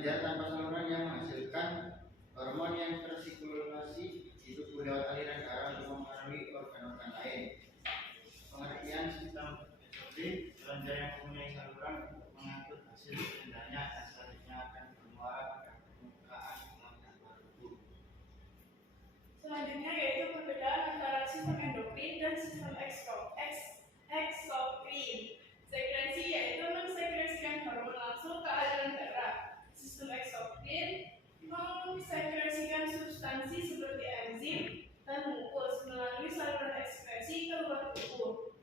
kelenjar tanpa saluran yang menghasilkan hormon yang tersirkulasi di tubuh lewat aliran darah untuk mempengaruhi organ-organ lain. Pengertian sistem endokrin: kelenjar yang mempunyai saluran untuk mengatur hasil kelenjarnya dan selanjutnya akan bermuara pada permukaan organ tubuh. Selanjutnya yaitu perbedaan antara sistem endokrin dan sistem eksokrin. Sekresi yaitu mensekresikan hormon langsung ke aliran darah. Sistem eksokrin mensekresikan substansi seperti enzim dan mukus melalui saluran ekskresi ke luar tubuh.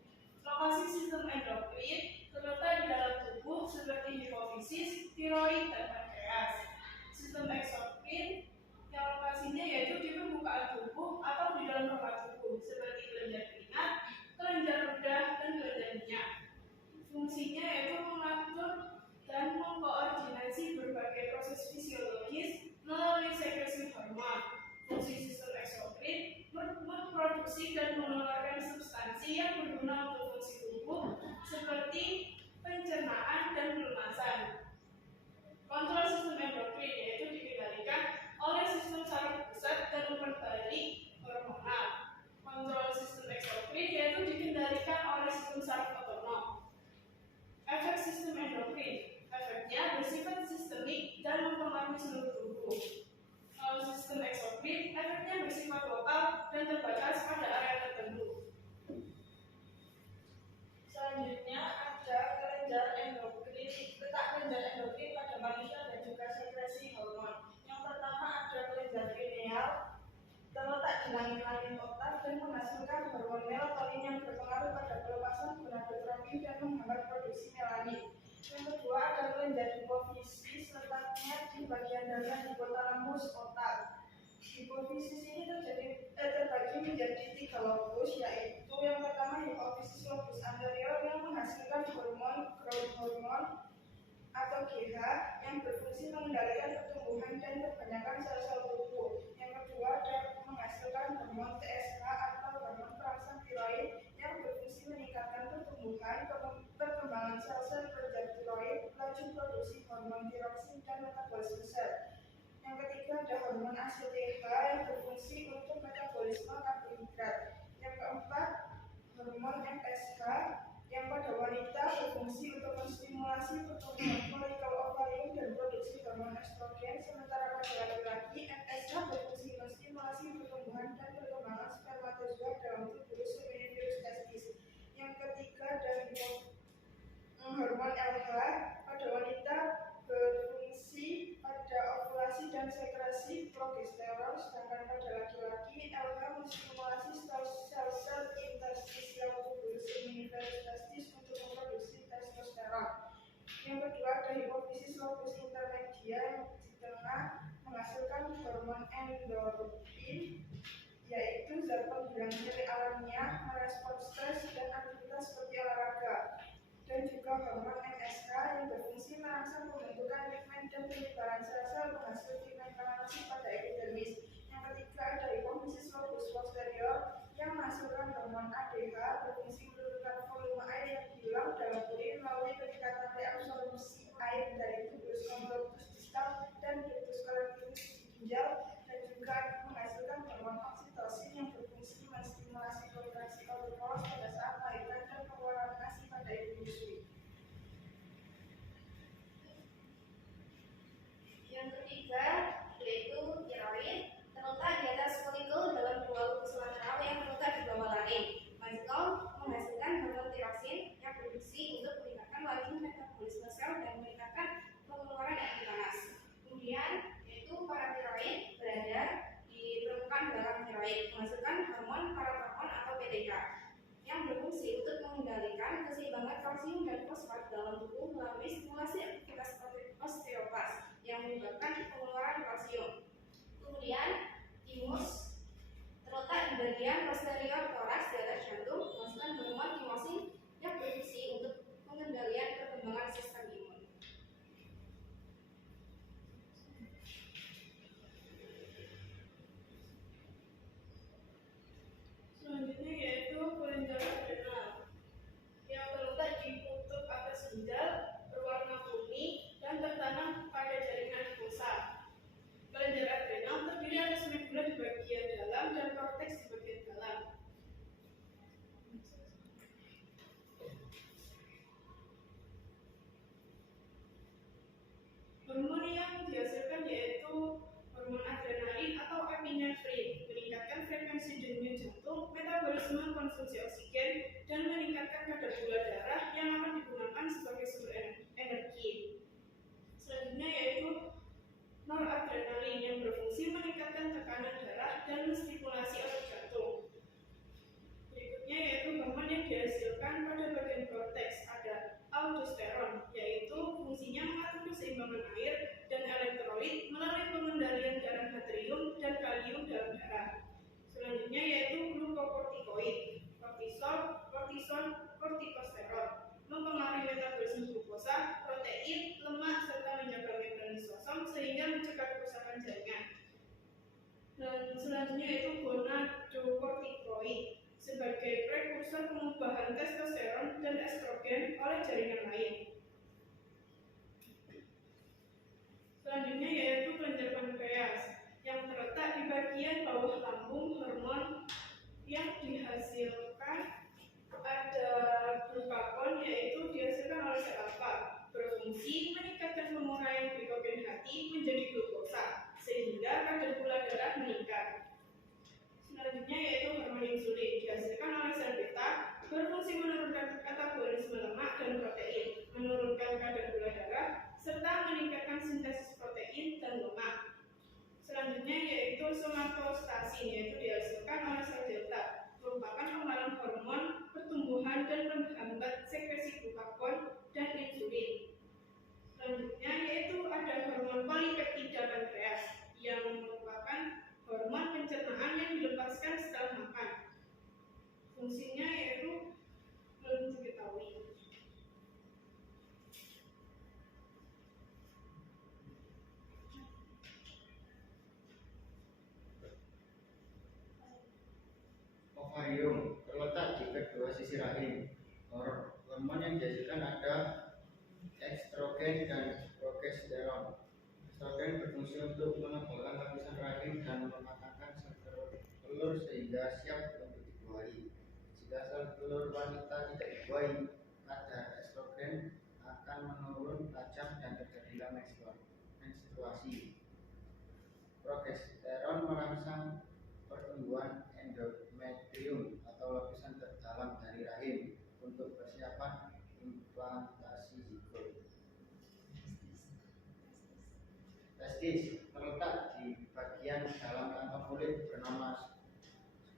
Lokasi sistem endokrin terletak di dalam tubuh seperti hipofisis, tiroid, dan pankreas. Sistem eksokrin yang lokasinya yaitu di permukaan tubuh atau di dalam rongga tubuh seperti kelenjar keringat, kelenjar ludah, dan kelenjar minyak. Fungsinya yaitu mengatur dan mengkoordinasi berbagai proses fisiologis melalui sekresi hormon. Fungsi sistem eksokrin memproduksi dan mengeluarkan substansi yang berguna untuk fungsi tubuh seperti pencernaan dan pelunasan. Kontrol sistem endokrin yaitu dikendalikan oleh sistem saraf pusat dan umpan balik hormonal. Kontrol sistem eksokrin yaitu dikendalikan oleh sistem saraf otonom. Efek sistem endokrin, efeknya bersifat sistemik dan mempengaruhi seluruh tubuh. Kalau sistem eksokrin, efeknya bersifat lokal dan terbatas pada area tertentu. Selanjutnya ada kelenjar endokrin. Letak kelenjar endokrin pada manusia dan juga sekresi hormon. Yang pertama ada kelenjar pineal, terletak di langit-langit otak dan menghasilkan hormon melatonin yang berpengaruh pada pelepasan gonadotropin dan menghambat produksi melanin. Yang kedua ada kelenjar hipofisis, letaknya di bagian dalam hipotalamus otak. Hipofisis ini terbagi menjadi 3 lobus, yaitu yang pertama hipofisis lobus anterior yang menghasilkan hormon growth hormone atau GH yang berfungsi mengendalikan pertumbuhan dan kebanyakan sel-sel tubuh. Yang kedua ada menghasilkan hormon TSH atau hormon perangsang tiroid yang berfungsi meningkatkan pertumbuhan, perkembangan sel-sel kelenjar tiroid, laju produksi hormon tiroksin dan metabolisme sel. Yang ketiga ada hormon ACTH yang berfungsi untuk metabolisme karbohidrat. Yang keempat hormon FSH yang pada wanita berfungsi untuk menstimulasi pertumbuhan folikel ovarium dan produksi hormon estrogen, sementara pada laki-laki FSH berfungsi menstimulasi pertumbuhan dan perkembangan spermatozoa dalam tubuh sebagai virus testis. Yang ketiga dari hormon LH pada wanita berfungsi pada ovulasi dan sekresi progesteron, sedangkan pada laki-laki LH menstimulasi sel-sel interstisial tubuh semivirus testis untuk memproduksi testosteron. Yang kedua ada hipofisis lobus intermedia yang di tengah menghasilkan hormon endorfin, yaitu zat penghilang nyeri alamiah, merespon stres dan aktivitas seperti olahraga. Dan juga hormon MSH yang berfungsi merangsang pembentukan pigmen dan penyebaran sel-sel penghasil pigmen melanasi pada epidermis. Yang ketiga ada hipofisis lobus posterior yang menghasilkan hormon ADH berfungsi menurunkan volume air yang hilang dalam urin melalui peningkatan reabsorpsi air dari tubulus convolutus distal dan ductus collectus di ginjal, dan juga menghasilkan hormon oksitosin yang berfungsi menstimulasi kontraksi autopolos pada saat lahiran dan pengeluaran ASI pada ibu menyusui. Yang ketiga yaitu tiroid, terletak di atas folikel dalam 2 lobus lateral yang terletak di bawah laring. Folikel menghasilkan hormon tiroksin yang berfungsi untuk meningkatkan laju metabolisme sel dan meningkatkan pengeluaran energi panas. Kemudian yaitu paratiroid berada di permukaan belakang tiroid, menghasilkan hormon paratormon atau PTH yang berfungsi untuk mengendalikan keseimbangan kalsium dan fosfat dalam tubuh melalui stimulasi aktivitas osteopas yang menyebabkan pengeluaran Hormon yang dihasilkan yaitu hormon adrenalin atau epinefrin, meningkatkan frekuensi denyut jantung, metabolisme konsumsi oksigen, dan meningkatkan kadar gula darah yang akan digunakan sebagai sumber energi. Selanjutnya yaitu noradrenalin yang berfungsi meningkatkan tekanan darah dan menstimulasi otot jantung. Berikutnya yaitu hormon yang dihasilkan pada bagian korteks, ada aldosteron, yaitu fungsinya mengatur keseimbangan air dan elektrolit melalui pengendalian darah natrium dan kalium dalam darah. Selanjutnya yaitu glukokortikoid, kortikosteron, mempengaruhi metabolisme glukosa, protein, lemak, serta menjaga membran lisosom sehingga mencegah kerusakan jaringan. Dan selanjutnya yaitu gonadokortikoid sebagai prekursor pengubahan testosteron dan estrogen oleh jaringan lain. Selanjutnya yaitu kelenjar pankreas yang terletak di bagian bawah lambung. Hormon yang dihasilkan ada glukagon, yaitu dihasilkan oleh sel alfa, berfungsi meningkatkan penguraian glikogen hati menjadi glukosa sehingga kadar gula darah meningkat. Selanjutnya yaitu hormon insulin, dihasilkan oleh sel beta, berfungsi menurunkan metabolisme lemak dan protein, menurunkan kadar gula darah, serta meningkatkan sintesis protein dan lemak. Selanjutnya yaitu somatostatin, yaitu dihasilkan oleh sel delta, merupakan penghalang hormon pertumbuhan dan menghambat sekresi glukagon dan insulin. Selanjutnya yaitu ada hormon polipeptida pankreas yang merupakan hormon pencernaan yang dilepaskan setelah makan. Fungsinya yaitu belum diketahui. Ovarium terletak di kedua sisi rahim. Hormon yang dihasilkan ada estrogen dan progesteron. Estrogen berfungsi untuk mengebalkan lapisan rahim dan mematangkan sel telur sehingga siap untuk dibuahi. Jika sel telur wanita tidak dibuahi, kadar estrogen akan menurun tajam dan terjadilah menstruasi. Progesteron merangsang pertumbuhan endometrium atau lapisan terdalam dari rahim untuk persiapan implantasi zigot. Testis terletak di bagian dalam kantong kulit bernama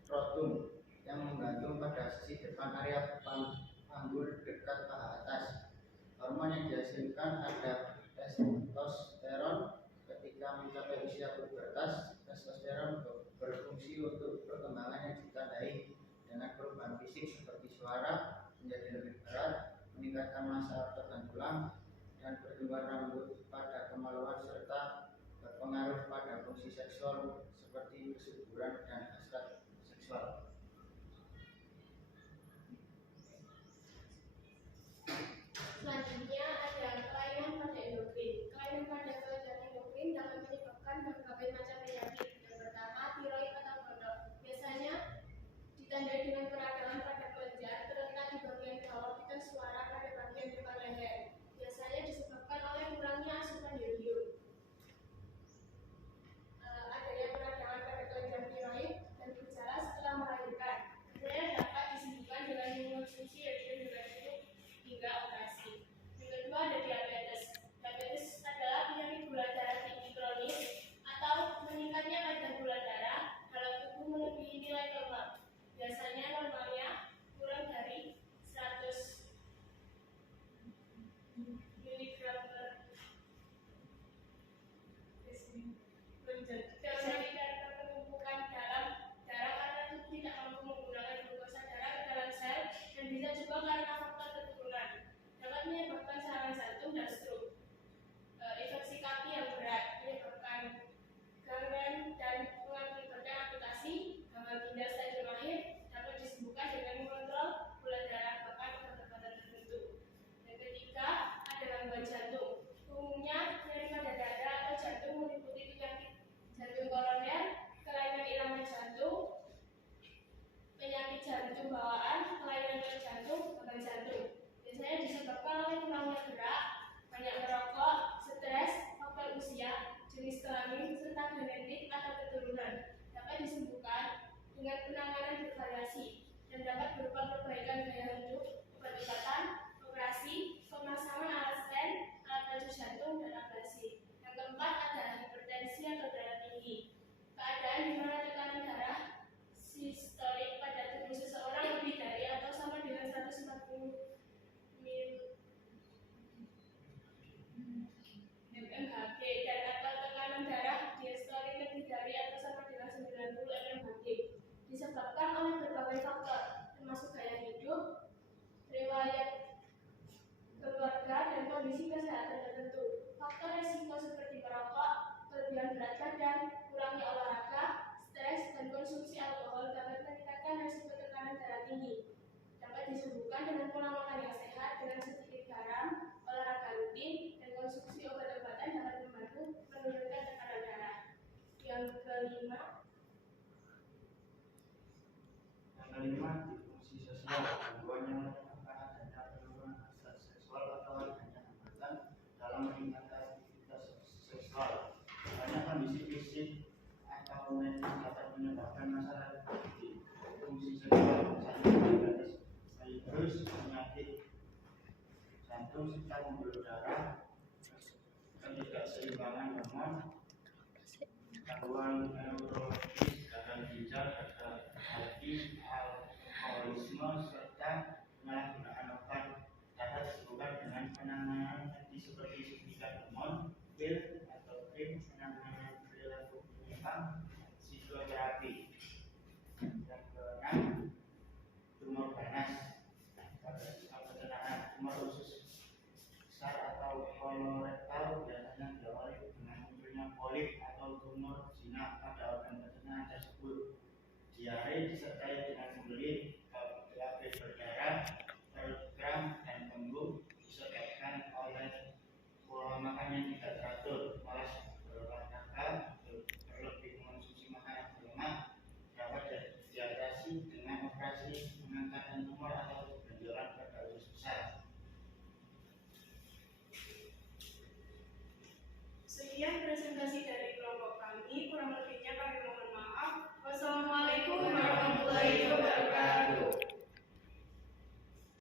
skrotum yang menggantung pada sisi depan area panggul dekat paha atas. Hormon yang dihasilkan ada testosteron. Ketika mencapai usia pubertas, testosteron berfungsi untuk perkembangan yang ditandai dengan perubahan fisik seperti suara menjadi lebih berat, meningkatkan massa otot dan tulang, dan pertumbuhan rambut pada kemaluan serta berpengaruh pada fungsi seksual seperti kesuburan dan hasrat seksual. Selanjutnya ada kelainan pada endokrin. Kelainan pada kelenjar endokrin dapat menyebabkan berbagai macam penyakit. Yang pertama, tiroid atau gondok. Biasanya ditandai dengan peradangan pada kelenjar terletak di bagian bawah pita suara pada bagian depan leher. Biasanya disebabkan oleh kurangnya asupan yodium. Adanya peradangan pada keadaan di mana tekanan darah sistolik pada tubuh seseorang lebih dari atau sama dengan 140 mmHg dan atau tekanan darah diastolik lebih dari atau sama dengan 90 mmHg disebabkan oleh berbagai faktor termasuk gaya hidup, riwayat keluarga dan kondisi kesehatan tertentu. Faktor resiko seperti merokok, kelebihan berat badan, kurangnya olahraga, stres, dan konsumsi alkohol dapat meningkatkan resiko tekanan darah tinggi. Dapat disembuhkan dengan pola makan yang sehat, dengan sedikit garam, olahraga rutin, dan konsumsi obat-obatan dapat membantu menurunkan tekanan darah. Yang kelima, fungsi sosial. Gangguan yang menyebabkan adanya penurunan hasrat seksual atau adanya hambatan dalam meningkatkan aktivitas seksual. Banyak kondisi fisik atau medis dapat menyebabkan masalah di fungsi seksual, misalnya diabetes mellitus, penyakit jantung serta pembuluh darah, ketidakseimbangan hormon, gangguan neurologis, gagal ginjal, gagal hati, alkoholisme,